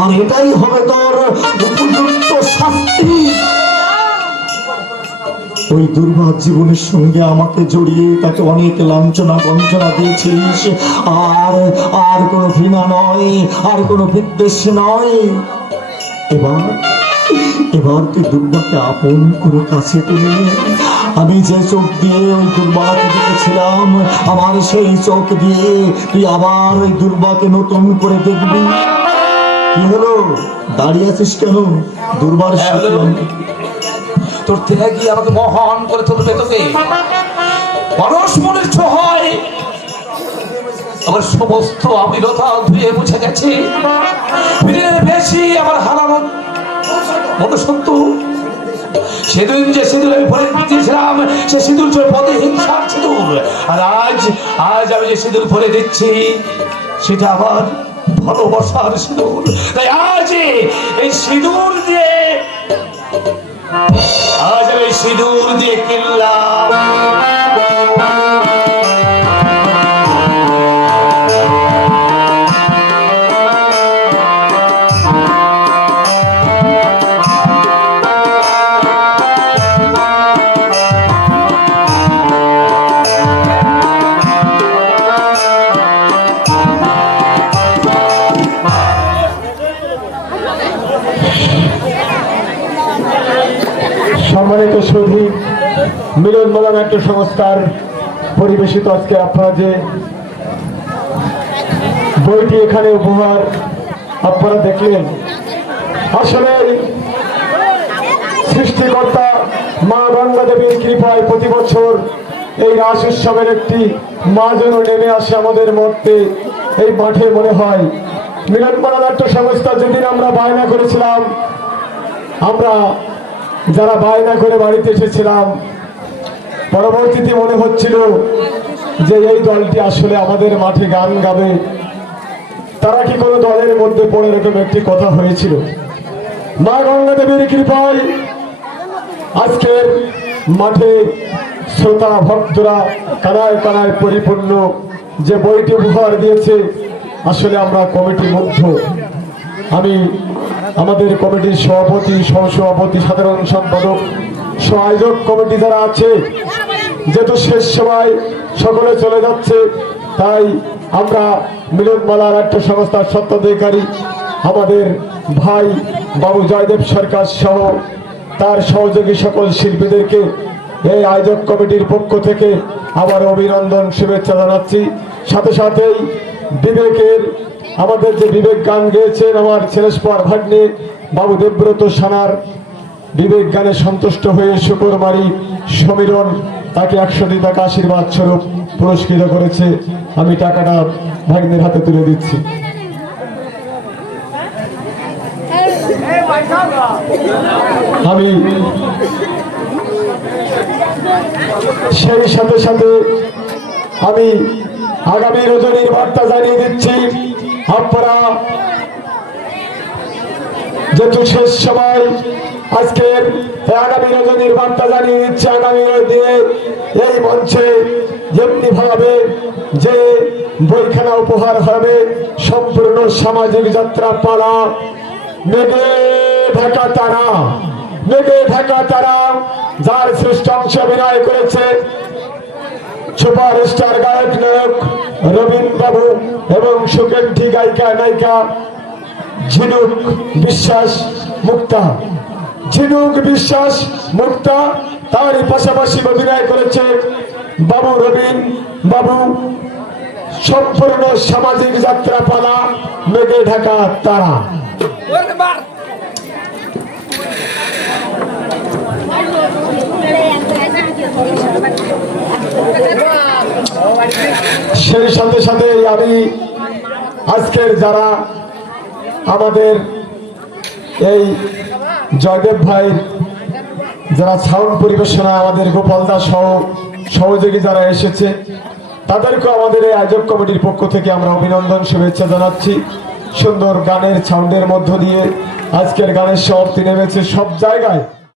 আর এটাই হবে তোর উপযুক্ত শাস্তি। ওই দুর্বার জীবনের সঙ্গে আমাকে জড়িয়ে তাকে অনেক লাঞ্ছনা বঞ্চনা দিয়েছিস। আর আর কোনো ঘৃণা নয়, আর কোনো বিদ্বেষ নয়। এবার তুই দুর্বাকে আপন করে কাছে টেনে নে। আমি যে চোখ দিয়ে ওই দুর্বাকে দেখেছিলাম, আমার সেই চোখ দিয়ে তুই আবার ওই দুর্বাকে নতুন করে দেখবি। কি হলো, দাঁড়িয়ে আছিস কেন? দুর্বার তোর ত্যাগই আমাকে মহান করে তুলবে। তোকে মানুষ মনের ছোঁয়ায় আমার সমস্ত আমিরতা ধুয়ে মুছে গেছে। বেশি আমার হারানো মনুষ্যত্ব। সেদিন যে সিঁদুর আমি ভরে দিয়েছিলাম, সে সিঁদুর পদে হিংসার সিঁদুর। আর আজ আমি যে সিঁদুর ভরে দিচ্ছি, সেটা আমার ভালোবাসার সিঁদুর। তাই আজ এই সিঁদুর দিয়ে কিনলাম। সম্মানিত শহীদ মিলন মেলা নাট্য সংস্থার পরিবেশিত আজকে আপনারা যে বইটি এখানে উপহার আপনারা দেখলেন, আসলে সৃষ্টিকর্তা মা গঙ্গা দেবীর কৃপায় প্রতি বছর এই রাস উৎসবের একটি মা যেন নেমে আসে আমাদের মধ্যে। এই মাঠে মনে হয় মিলন মেলা নাট্য সংস্থা যেদিন আমরা বায়না করেছিলাম, আমরা যারা বায়না করে বাড়িতে এসেছিলাম, পরবর্তীতে মনে হচ্ছিল যে এই দলটি আসলে আমাদের মাঠে গান গাবে। তারা কি কোনো দলের মধ্যে পড়ে, এরকম একটি কথা হয়েছিল। মা গঙ্গা দেবীর কৃপায় আজকের মাঠে শ্রোতা ভক্তরা কানায় কানায় পরিপূর্ণ। যে বইটি উপহার দিয়েছে, আসলে আমরা কমিটি মুগ্ধ। আমি আমাদের কমিটির সভাপতি, সহসভাপতি, সাধারণ সম্পাদক, সহায়ক কমিটি যারা আছে, যেহেতু শেষ সময় সকলে চলে যাচ্ছে, তাই আমরা মিলনমালা নাট্য সংস্থার স্বত্বাধিকারী আমাদের ভাই বাবু জয়দেব সরকার সহ তার সহযোগী সকল শিল্পীদেরকে এই আয়োজক কমিটির পক্ষ থেকে আবার অভিনন্দন, শুভেচ্ছা জানাচ্ছি। সাথে সাথেই বিবেকের আমাদের যে বিবেক গান গেয়েছেন আমার ছেলেস্পার ভাগ্নে বাবু দেবব্রত সানার বিবেক গানে সন্তুষ্ট হয়ে শুকুরমারি সমীরণ তাকে 100 টাকা আশীর্বাদ স্বরূপ পুরস্কৃত করেছে। আমি টাকাটা ভাগ্নের হাতে তুলে দিচ্ছি। আমি সেই সাথে সাথে আমি আগামী রজনীর বার্তা জানিয়ে দিচ্ছি। আপনারা যেহেতু শেষ সময়, আজকের আগামী রজনীর বার্তা জানিয়ে দিচ্ছে। আগামী দিনে এই মঞ্চে যেমনি ভাবে যে বইখানা উপহার হবে, সম্পূর্ণ সামাজিক যাত্রা পালা মেঘে ঢাকা তারা, মেঘে ঢাকা তারা, যার শ্রেষ্ঠ অংশ অভিনয় করেছে সুপারস্টার গায়ক নায়ক রবীন বাবু এবং সুকণ্ঠী গায়িকা নায়িকা ঝিনুক বিশ্বাস মুক্তা। ঝিনুক বিশ্বাস মুক্তা, তারই পাশাপাশি অভিনয় করেছে বাবু রবীন বাবু। সম্পূর্ণ সামাজিক যাত্রা পালা মেঘে ঢাকা তারা। সেই সাথে সাথে আমি আজকের যারা আমাদের এই জয়দেব ভাই যারা সাউন্ড পরিবেশনা, আমাদের গোপাল দাস সহ সহযোগী যারা এসেছে, তাদেরকেও আমাদের এই আয়োজক কমিটির পক্ষ থেকে আমরা অভিনন্দন, শুভেচ্ছা জানাচ্ছি। সুন্দর গানের সাউন্ডের মধ্য দিয়ে আজকের গানের সমাপ্তি নেমেছে সব জায়গায়।